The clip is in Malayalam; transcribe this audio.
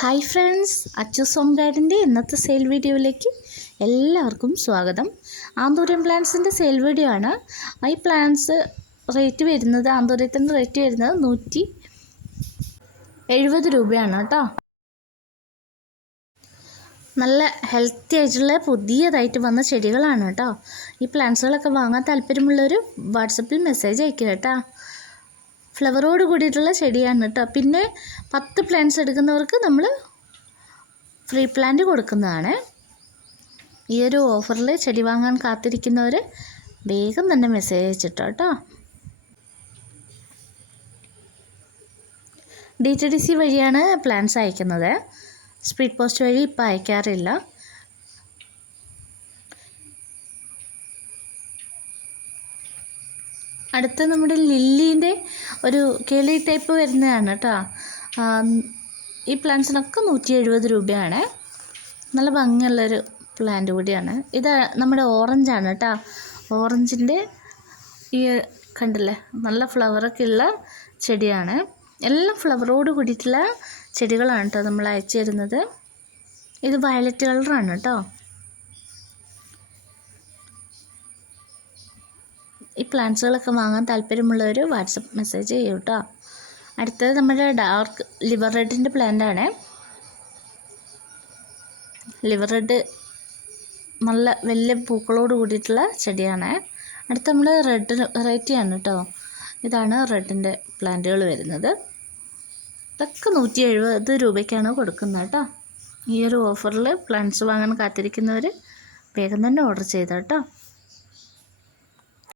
ഹായ് ഫ്രണ്ട്സ്, അച്ചൂസ് ഹോം ഗൈഡിൻ്റെ ഇന്നത്തെ സെയിൽ വീഡിയോയിലേക്ക് എല്ലാവർക്കും സ്വാഗതം. ആന്തൂര്യം പ്ലാന്റ്സിൻ്റെ സെയിൽ വീഡിയോ ആണ്. ഈ പ്ലാന്റ്സ് റേറ്റ് വരുന്നത്, ആന്തൂര്യത്തിൻ്റെ റേറ്റ് വരുന്നത് 170 രൂപയാണ് കേട്ടോ. നല്ല ഹെൽത്തി ആയിട്ടുള്ള പുതിയതായിട്ട് വന്ന ചെടികളാണ് കേട്ടോ. ഈ പ്ലാന്റ്സുകളൊക്കെ വാങ്ങാൻ താല്പര്യമുള്ളവർ വാട്സപ്പിൽ മെസ്സേജ് അയക്കുക കേട്ടോ. ഫ്ലവറോട് കൂടിയിട്ടുള്ള ചെടിയാണ് കേട്ടോ. പിന്നെ 10 പ്ലാന്റ്സ് എടുക്കുന്നവർക്ക് നമ്മൾ ഫ്രീ പ്ലാന്റ് കൊടുക്കുന്നതാണ്. ഈ ഒരു ഓഫറിൽ ചെടി വാങ്ങാൻ കാത്തിരിക്കുന്നവർ വേഗം തന്നെ മെസ്സേജ് അയച്ചിട്ടോ കേട്ടോ. DTDC വഴിയാണ് പ്ലാന്റ്സ് അയക്കുന്നത്. സ്പീഡ് പോസ്റ്റ് വഴി ഇപ്പോൾ അയക്കാറില്ല. അടുത്ത നമ്മുടെ ലില്ലീൻ്റെ ഒരു കിളി ടൈപ്പ് വരുന്നതാണ് കേട്ടോ. ഈ പ്ലാന്റ്സിനൊക്കെ 170 രൂപയാണ്. നല്ല ഭംഗിയുള്ളൊരു പ്ലാന്റ് കൂടിയാണ്. ഇത് നമ്മുടെ ഓറഞ്ചാണ് കേട്ടോ. ഓറഞ്ചിൻ്റെ ഈ കണ്ടില്ലേ, നല്ല ഫ്ലവറൊക്കെ ഉള്ള ചെടിയാണ്. എല്ലാം ഫ്ലവറോട് കൂടിയിട്ടുള്ള ചെടികളാണ് കേട്ടോ നമ്മൾ അയച്ചു തരുന്നത്. ഇത് വയലറ്റ് കളറാണ് കേട്ടോ. ഈ പ്ലാന്റ്സുകളൊക്കെ വാങ്ങാൻ താല്പര്യമുള്ളവർ വാട്സപ്പ് മെസ്സേജ് ചെയ്യൂ കേട്ടോ. അടുത്തത് നമ്മുടെ ഡാർക്ക് ലിവർ റെഡിൻ്റെ പ്ലാന്റാണ്. ലിവർ റെഡ് നല്ല വലിയ പൂക്കളോട് കൂടിയിട്ടുള്ള ചെടിയാണ്. അടുത്ത നമ്മൾ റെഡ് വെറൈറ്റിയാണ് കേട്ടോ. ഇതാണ് റെഡിൻ്റെ പ്ലാന്റുകൾ വരുന്നത്. ഇതൊക്കെ 170 രൂപയ്ക്കാണ് കൊടുക്കുന്നത് കേട്ടോ. ഈ ഒരു ഓഫറിൽ പ്ലാന്റ്സ് വാങ്ങാൻ കാത്തിരിക്കുന്നവർ വേഗം തന്നെ ഓർഡർ ചെയ്തോ കേട്ടോ.